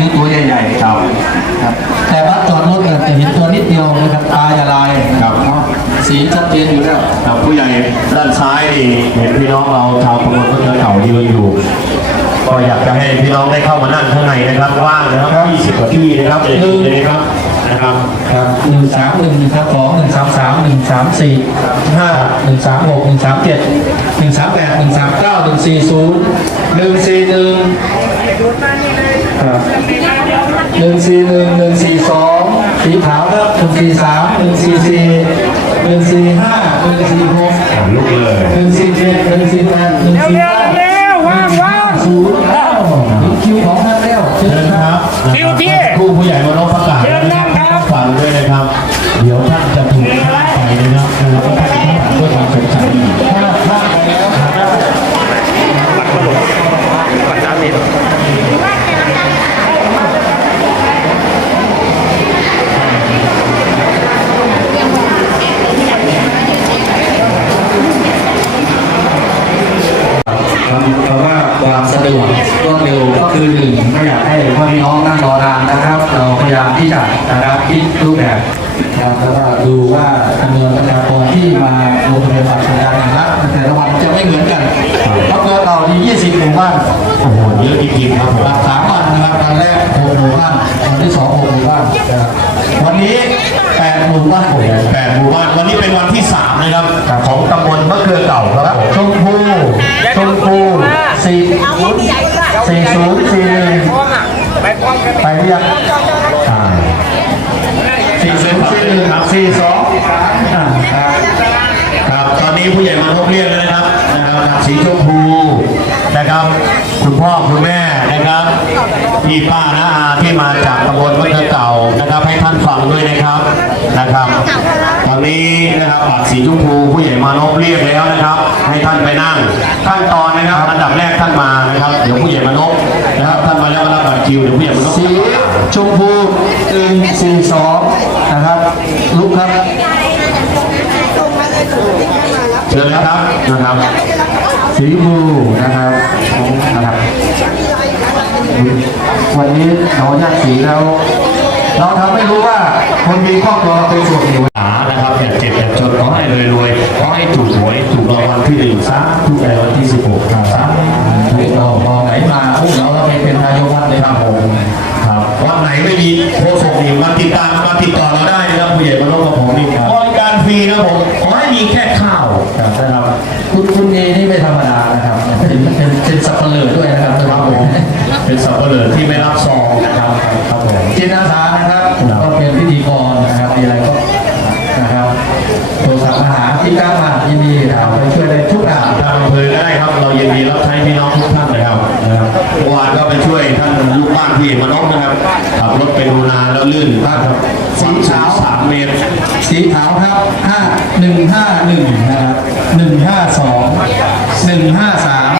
คือตัวใหญ่ๆครับครับ แต่ว่าจอดรถเนี่ยจะเห็นตัวนิดเดียวนะครับตาจะลายนะครับเนาะสีชัดเจนอยู่แล้วครับผู้ใหญ่ด้านซ้ายนี่เห็นพี่น้องเราชาวตำบลมะเขือเก่ายืนอยู่ ก็อยากจะให้พี่น้องได้เข้ามานั่งข้างในนะครับว่างนะครับ20กว่าที่นะครับเด็กเลยนะครับนะครับครับหนึ่งสามหนึ่งหนึ่งสามสองหนึ่งสามสามหนึ่งสามสี่ห้าหนึ่งสามหกหนึ่งสามเจ็ดหนึ่งสามแปดหนึ่งสามเก้าหนึ่งสี่ศูนย์หนึ่งสี่หนึ่ง หนึ่งสี่หนึ่งหนึ่งสี่สองสีขาวครับหนึ่งสี่สามหนึ่งสี่สี่หนึ่งสี่ห้าหนึ่งสี่หกลุกเลยหนึ่งสี่เจ็ดหนึ่งสี่แปดหนึ่งสี่เก้า ความสะดวกรวดเร็วก็คือหนึ่งไม่อยากให้พ่อพี่น้องนั่งรอนานนะครับ เราพยายามที่จะนะครับคิดรูปแบบนะครับแล้วก็ดูว่าจำนวนประชากรที่มาลงทะเบียนบัตรสวัสดิการแห่งรัฐแต่ละวันจะไม่เหมือนกันเพราะเกิดเราที่20หมู่บ้านโอ้โหเยอะจริงๆครับผมสามวันนะครับวันแรก6หมู่บ้านวันที่สอง6หมู่บ้านวันนี้8หมู่บ้านแปดหมู่บ้านวันนี้เป็นวันที่สามนะครับของตำบลมะเขือเก่าครับชมพูชมพู สี่สี่ศูนย์สี่หนึ่งไปพร้อมกันไปหรือยังสี่ศูนย์สี่หนึ่งครับสี่สองครับตอนนี้ผู้ใหญ่มาพบเรียกแล้วนะครับนะครับสีชมพูนะครับ คุณพ่อคุณแม่นะครับพี่ป้าน้าอาที่มาจากตำบลมะเขือเก่านะครับ ให้ท่านฟังด้วยนะครับนะครับ ตอนนี้นะครับบัตรสีชมพูผู้ใหญ่มานพเรียกแล้วนะครับ ให้ท่านไปนั่งขั้นตอนนะครับอันดับแรกท่านมานะครับเดี๋ยวผู้ใหญ่มานพนะครับท่านมาแล้วก็รับบัตรคิวเดี๋ยวผู้ใหญ่มานพสีชมพูหนึ่งสี่สองนะครับลุกครับเชิญแล้วครับนะครับ สีชมพูนะครับนะครับ วันนี้เราแยกสีแล้ว เราทำให้รู้ว่า คนมีครอบครัวเป็นส่วนหนึ่งหานะครับอย่าเจ็บอย่าจนขอให้รวยรวยๆขอให้ถูกหวยถูกรางวัลที่หนึ่งซะทุกในวันที่16ครับถูกเรามองไหนมาพวกเราเราไปเป็นนายกวัดเลยครับผมครับวันไหนไม่มีโฆษกนี่มาติดตามมาติดต่อเราได้นะครับผู้ใหญ่มาร่วมกับผมนี่บริการฟรีนะครับผมขอให้มีแค่ข้าวนะครับคุณคุณเอนี่ไม่ธรรมดานะครับเป็นเป็นเป็นสับเปลือด้วยนะครับครับผมเป็นสับเปลือที่ไม่รับซองนะครับ พท์มาหาที่ก้าวมาที่นี่ครับไปช่วยได้ทุกอย่างทางอำเภอก็ได้ครับ เรายินดีรับใช้พี่น้องทุกท่านเลยครับนะครับเมื่อวานก็ไปช่วยท่านลูกบ้านพี่มานพนะครับขับรถไปดูนาแล้วลื่นบ้านครับสีขาวสามเมตร สีขาวครับห้าหนึ่งห้าหนึ่งนะครับหนึ่งห้าสองหนึ่งห้าสาม